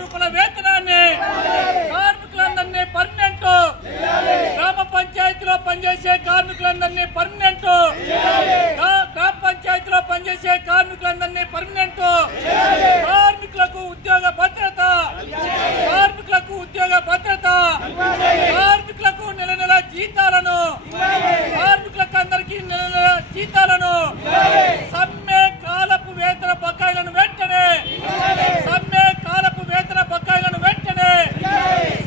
రూపాయల వేతనాన్ని కార్మికులందరినీ పర్మనెంట్, గ్రామ పంచాయతీలో పనిచేసే కార్మికులందరినీ పర్మనెంట్, గ్రామ పంచాయతీలో పనిచేసే కార్మికులందరినీ పర్మనెంట్, కార్మికులకు ఉద్యోగ భద్రత, కార్మికులకు ఉద్యోగ భద్రత, కార్మికులకు నెల నెల జీతాలను, కార్మికులకు అందరికీ నెల నెల జీతాలను, సమ్మె కాలపు వేతన బకాయిలను వెంటనే, సమ్మె కాలపు వేతన బకాయిలను వెంటనే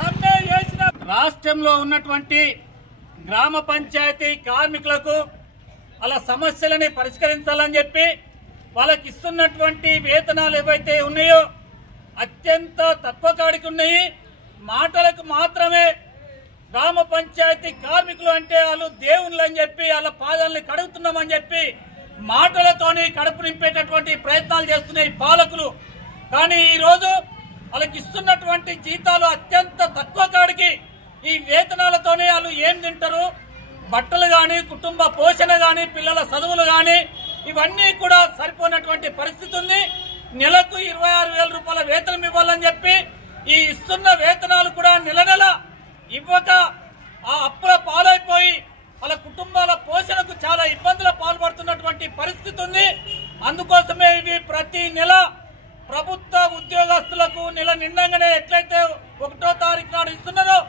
సమ్మె చేసిన రాష్ట్రంలో ఉన్నటువంటి గ్రామ పంచాయతీ కార్మికులకు అలా సమస్యలని పరిష్కరించాలని చెప్పి వాళ్ళకి ఇస్తున్నటువంటి వేతనాలు ఏవైతే ఉన్నాయో అత్యంత తక్కువ కాడికి ఉన్నాయి. మాటలకు మాత్రమే గ్రామ పంచాయతీ కార్మికులు అంటే వాళ్ళు దేవుళ్ళు అని చెప్పి వాళ్ళ పాదాలని కడుగుతున్నామని చెప్పి మాటలతోని కడుపు నింపేటటువంటి ప్రయత్నాలు చేస్తున్నాయి పాలకులు. కానీ ఈరోజు వాళ్ళకి ఇస్తున్నటువంటి జీతాలు అత్యంత తక్కువ కాడికి ఈ వేతనాలతోనే వాళ్ళు ఏం తింటారు, బట్టలు గాని, కుటుంబ పోషణ గాని, పిల్లల చదువులు గాని ఇవన్నీ కూడా సరిపోయినటువంటి పరిస్థితి ఉంది. నెలకు 26,000 రూపాయల వేతనం ఇవ్వాలని చెప్పి ఈ ఇస్తున్న వేతనాలు కూడా నెల నెల ఇవ్వక ఆ అప్పుల పాలైపోయి వాళ్ళ కుటుంబాల పోషణకు చాలా ఇబ్బందుల పాల్పడుతున్నటువంటి పరిస్థితి ఉంది. అందుకోసమే ఇవి ప్రతి నెల ప్రభుత్వ ఉద్యోగస్తులకు నెల నిండంగానే ఎట్లయితే 1వ తారీఖు నాడు ఇస్తున్నారో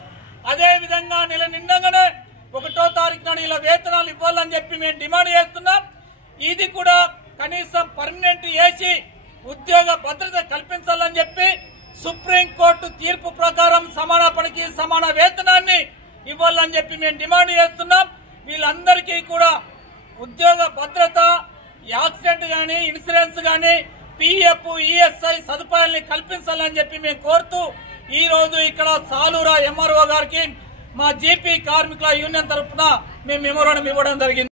అదే విధంగా నెల నిండంగానే 1వ తారీఖు నాడు ఇలా వేతనాలు ఇవ్వాలని చెప్పి మేము డిమాండ్ చేస్తున్నాం. ఇది కూడా కనీసం పర్మనెంట్ చేసి ఉద్యోగ భద్రత కల్పించాలని చెప్పి సుప్రీంకోర్టు తీర్పు ప్రకారం సమాన పనికి సమాన వేతనాన్ని ఇవ్వాలని చెప్పి మేము డిమాండ్ చేస్తున్నాం. వీళ్ళందరికీ కూడా ఉద్యోగ భద్రత, యాక్సిడెంట్ గాని, ఇన్సూరెన్స్ గాని, పిఎఫ్, ఈఎస్ఐ సదుపాయాల్ని కల్పించాలని చెప్పి మేము కోరుతూ ఈ రోజు ఇక్కడ సాలూరా ఎంఆర్ఓ గారికి మా జీపీ కార్మికుల యూనియన్ తరఫున మేము మెమోరాండం ఇవ్వడం జరిగింది.